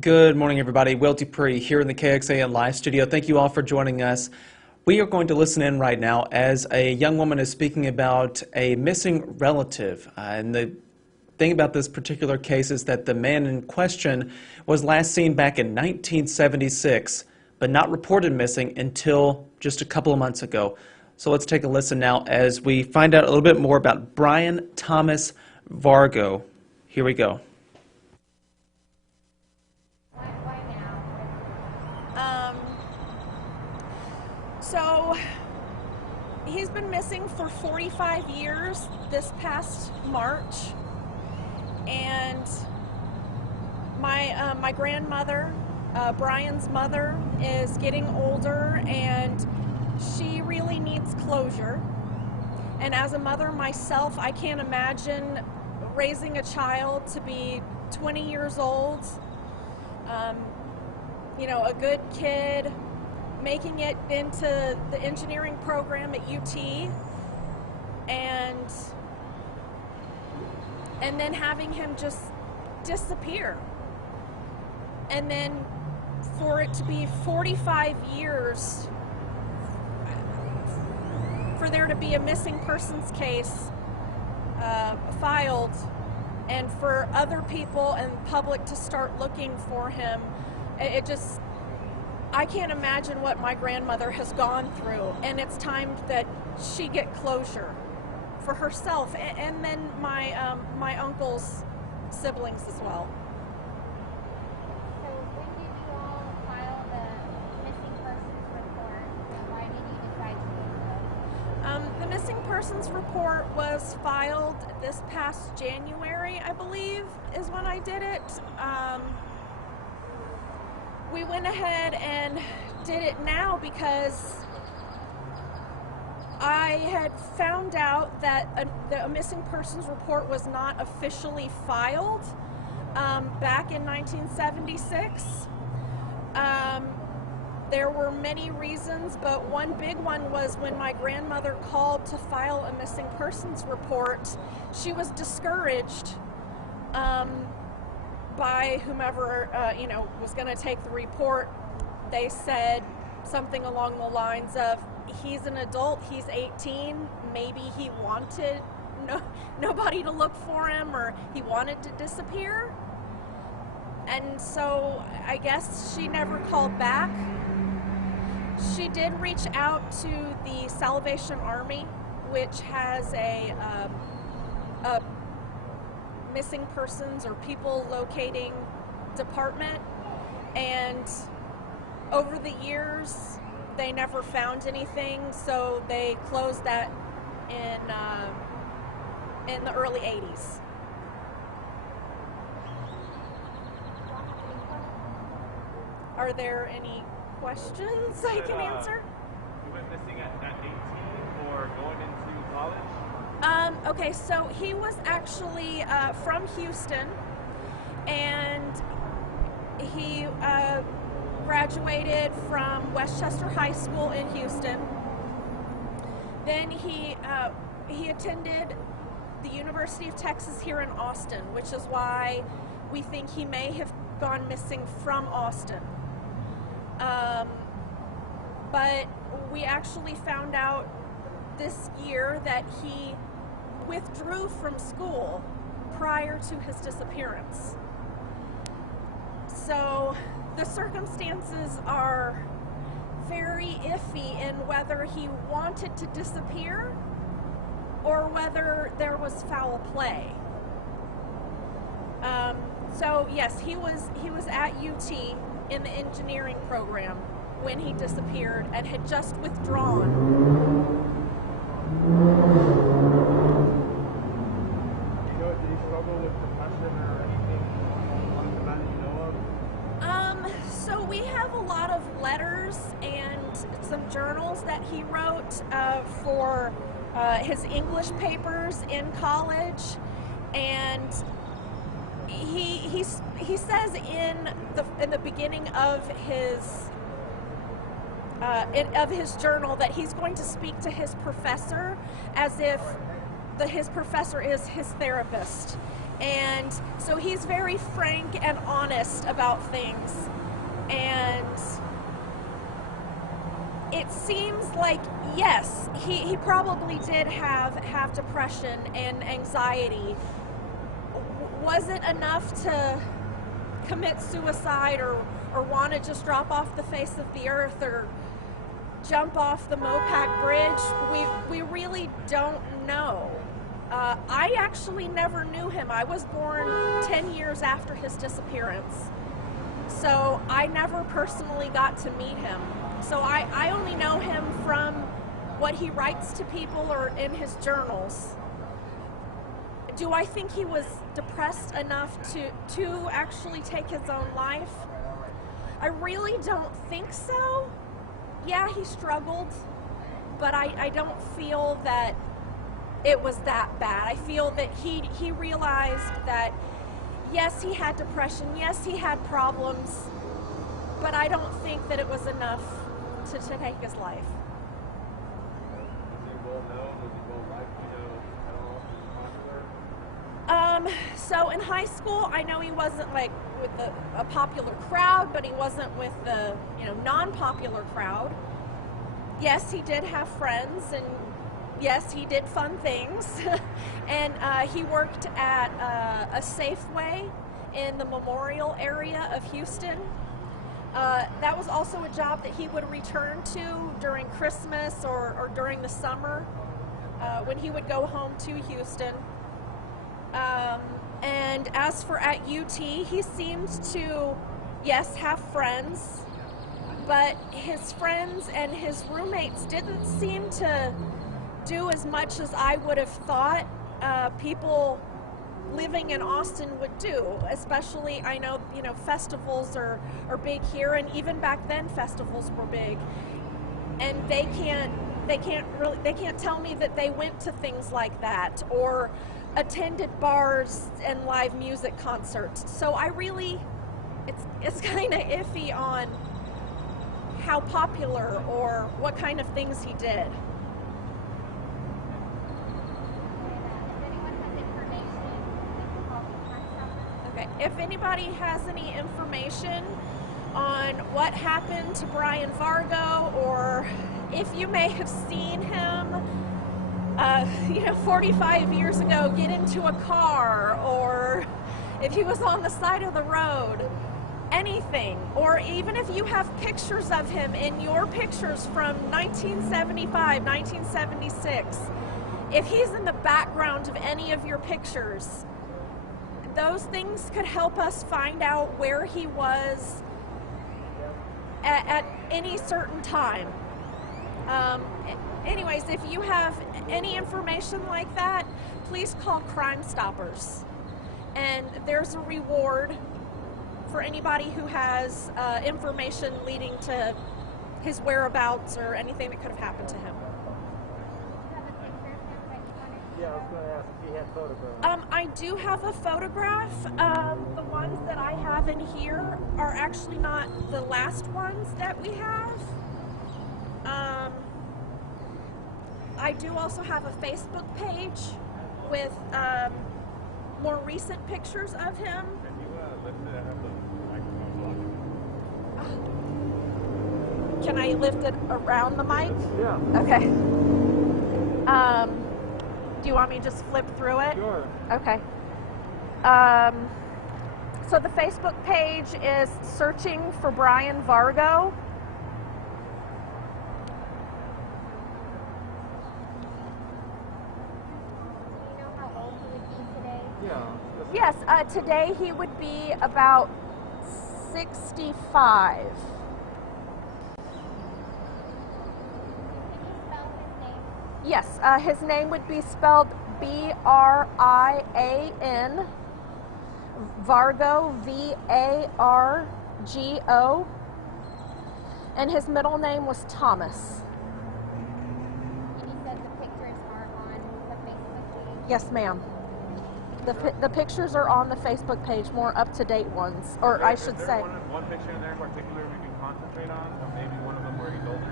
Good morning, everybody. Will Dupree here in the KXAN Live studio. Thank you all for joining us. We are going to listen in right now as a young woman is speaking about a missing relative. And the thing about this particular case is that the man in question was last seen back in 1976, but not reported missing until just a couple of months ago. So let's take a listen now as we find out a little bit more about Brian Thomas Vargo. Here we go. So he's been missing for 45 years this past March, and my grandmother, Brian's mother, is getting older and she really needs closure. And as a mother myself, I can't imagine raising a child to be 20 years old, a good kid, making it into the engineering program at UT, and then having him just disappear. And then for it to be 45 years, for there to be a missing persons case filed, and for other people and public to start looking for him, I can't imagine what my grandmother has gone through, and it's time that she get closure for herself and then my uncle's siblings as well. So when did you all file the missing persons report, and why did you decide to do so? The missing persons report was filed this past January, I believe, is when I did it. We went ahead and did it now because I had found out that a missing persons report was not officially filed back in 1976. There were many reasons, but one big one was when my grandmother called to file a missing persons report, she was discouraged by whomever was going to take the report. They said something along the lines of, he's an adult, he's 18, maybe he wanted nobody to look for him, or he wanted to disappear. And so I guess she never called back. She did reach out to the Salvation Army, which has a missing persons or people locating department, and over the years they never found anything, so they closed that in the early 80s. Are there any questions I can answer? You went missing at 18 or going into college? Okay, so he was actually from Houston, and he graduated from Westchester High School in Houston. Then he attended the University of Texas here in Austin, which is why we think he may have gone missing from Austin. But we actually found out this year that he withdrew from school prior to his disappearance. So the circumstances are very iffy in whether he wanted to disappear or whether there was foul play. So yes, he was at UT in the engineering program when he disappeared and had just withdrawn. Did he struggle with depression or anything along the lines you know of? So we have a lot of letters and some journals that he wrote for his English papers in college, and he says in the beginning of his journal that he's going to speak to his professor as if his professor is his therapist, And so he's very frank and honest about things. And it seems like, yes, he probably did have depression and anxiety. Was it enough to commit suicide or want to just drop off the face of the earth or jump off the Mopac Bridge? We really don't know. I actually never knew him. I was born 10 years after his disappearance. So I never personally got to meet him. So I only know him from what he writes to people or in his journals. Do I think he was depressed enough to actually take his own life? I really don't think so. Yeah, he struggled, but I don't feel that it was that bad. I feel that he realized that, yes, he had depression, yes, he had problems, but I don't think that it was enough to take his life. Was he well known? Was he well liked, at all? Was he popular? So in high school, I know he wasn't like with a popular crowd, but he wasn't with the non-popular crowd. Yes, he did have friends, and yes, he did fun things. And he worked at a Safeway in the Memorial area of Houston. That was also a job that he would return to during Christmas or during the summer when he would go home to Houston. And as for at UT, he seemed to, yes, have friends, but his friends and his roommates didn't seem to do as much as I would have thought people living in Austin would do. Especially, I know, festivals are big here, and even back then festivals were big. And they can't tell me that they went to things like that or attended bars and live music concerts. So I really, it's kind of iffy on how popular or what kind of things he did. Okay, if anybody has any information on what happened to Brian Vargo, or if you may have seen him 45 years ago get into a car, or if he was on the side of the road, anything, or even if you have pictures of him in your pictures from 1975, 1976, if he's in the background of any of your pictures, those things could help us find out where he was at any certain time. Anyways, if you have any information like that, please call Crime Stoppers. And there's a reward for anybody who has information leading to his whereabouts or anything that could have happened to him. Yeah, I was going to ask if he had photographs. I do have a photograph. The ones that I have in here are actually not the last ones that we have. I do also have a Facebook page with more recent pictures of him. Can you lift it? I have the microphone blocking. Can I lift it around the mic? Yeah. Okay. Do you want me to just flip through it? Sure. Okay. So the Facebook page is Searching for Brian Vargo. Do you know how old he would be today? Yeah. Yes, today he would be about 65. Can you spell his name? Yes, his name would be spelled Brian, Vargo, Vargo, and his middle name was Thomas. And you said the pictures are on the Facebook page? Yes, ma'am. The pictures are on the Facebook page, more up-to-date ones, or I should say. One picture in there in particular we can concentrate on? Or maybe one of them where he's older?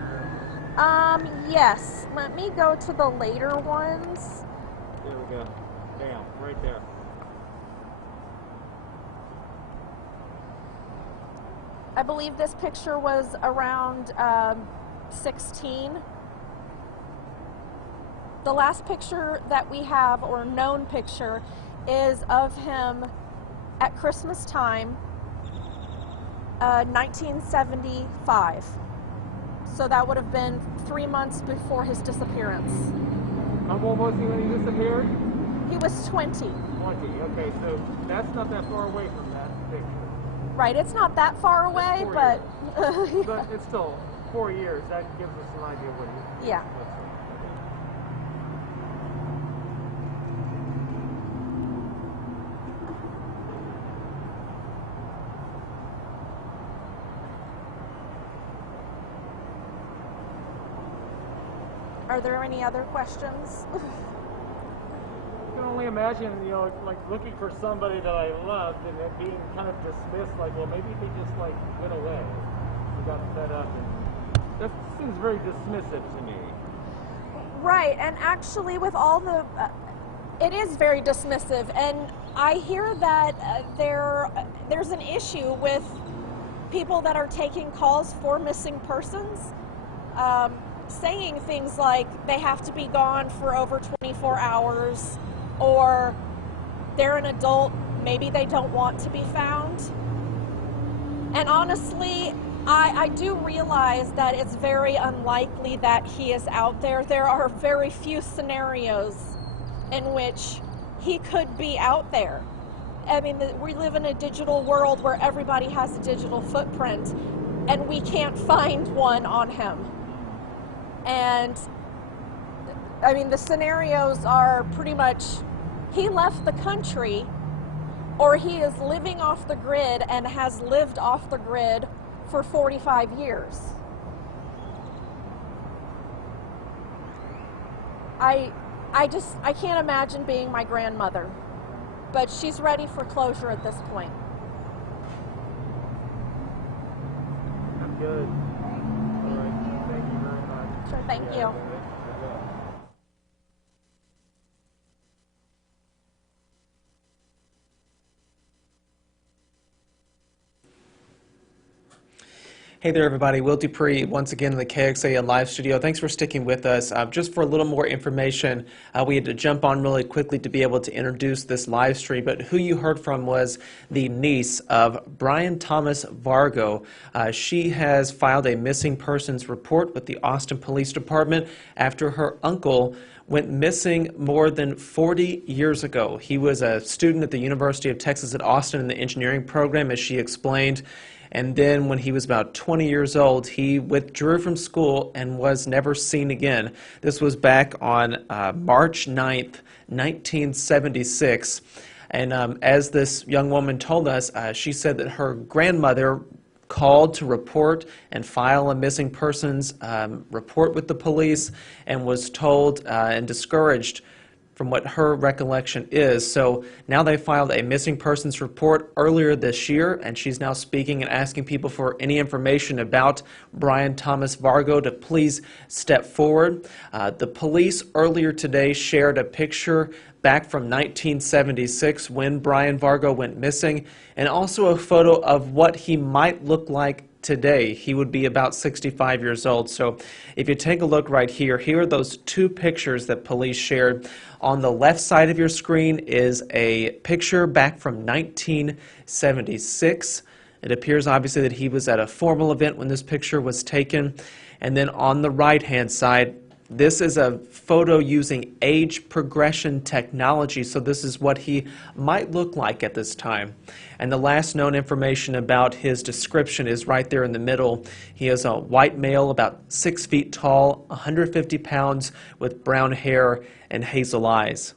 Yes. Let me go to the later ones. There we go. Bam, right there. I believe this picture was around 16. The last picture that we have, or known picture, is of him at Christmas time, 1975. So that would have been 3 months before his disappearance. How old was he when he disappeared? He was 20. 20. Okay, so that's not that far away from that picture. Right, it's not that far away, 4 but years. But it's still 4 years. That gives us an idea of what he yeah. looks like. Are there any other questions? I can only imagine, you know, like looking for somebody that I loved and it being kind of dismissed, like, well, maybe they just like went away. We got fed up, and that seems very dismissive to me. Right, and actually with all the, it is very dismissive, and I hear that there's an issue with people that are taking calls for missing persons, saying things like they have to be gone for over 24 hours, or they're an adult, maybe they don't want to be found. And honestly, I do realize that it's very unlikely that he is out there. There are very few scenarios in which he could be out there. I mean, we live in a digital world where everybody has a digital footprint, and we can't find one on him. And I mean, the scenarios are pretty much he left the country, or he is living off the grid and has lived off the grid for 45 years. I can't imagine being my grandmother, but she's ready for closure at this point. I'm good. All right. Thank you very much. Sure, thank you. Hey there, everybody. Will Dupree once again in the KXAN live studio. Thanks for sticking with us. Just for a little more information, we had to jump on really quickly to be able to introduce this live stream, but who you heard from was the niece of Brian Thomas Vargo. She has filed a missing persons report with the Austin Police Department after her uncle went missing more than 40 years ago. He was a student at the University of Texas at Austin in the engineering program, as she explained. And then when he was about 20 years old, he withdrew from school and was never seen again. This was back on March 9th, 1976. And as this young woman told us, she said that her grandmother called to report and file a missing persons report with the police, and was told and discouraged from what her recollection is. So now they filed a missing persons report earlier this year, and she's now speaking and asking people for any information about Brian Thomas Vargo to please step forward. The police earlier today shared a picture back from 1976 when Brian Vargo went missing, and also a photo of what he might look like today. He would be about 65 years old. So if you take a look right here, here are those two pictures that police shared. On the left side of your screen is a picture back from 1976. It appears obviously that he was at a formal event when this picture was taken. And then on the right-hand side, this is a photo using age progression technology, so this is what he might look like at this time. And the last known information about his description is right there in the middle. He is a white male, about 6 feet tall, 150 pounds, with brown hair and hazel eyes.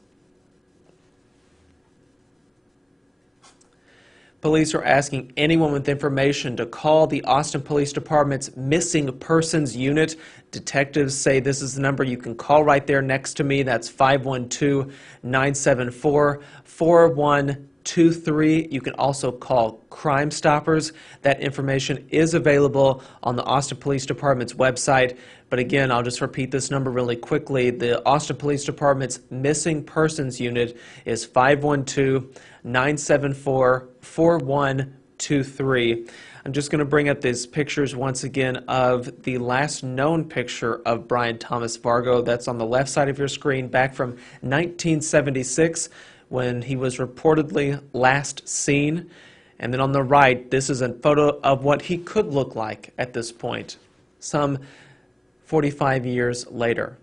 Police are asking anyone with information to call the Austin Police Department's Missing Persons Unit. Detectives say this is the number you can call right there next to me. That's 512-974-4123. You can also call Crime Stoppers. That information is available on the Austin Police Department's website. But again, I'll just repeat this number really quickly. The Austin Police Department's Missing Persons Unit is 512-974-4123. 23. I'm just going to bring up these pictures once again of the last known picture of Brian Thomas Vargo. That's on the left side of your screen, back from 1976 when he was reportedly last seen. And then on the right, this is a photo of what he could look like at this point, some 45 years later.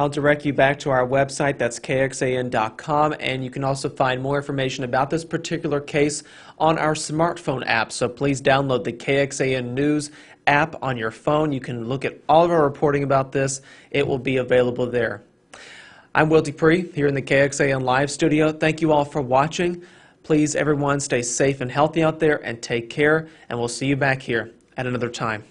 I'll direct you back to our website, that's kxan.com, and you can also find more information about this particular case on our smartphone app. So please download the KXAN News app on your phone. You can look at all of our reporting about this. It will be available there. I'm Will Dupree here in the KXAN Live studio. Thank you all for watching. Please, everyone, stay safe and healthy out there and take care, and we'll see you back here at another time.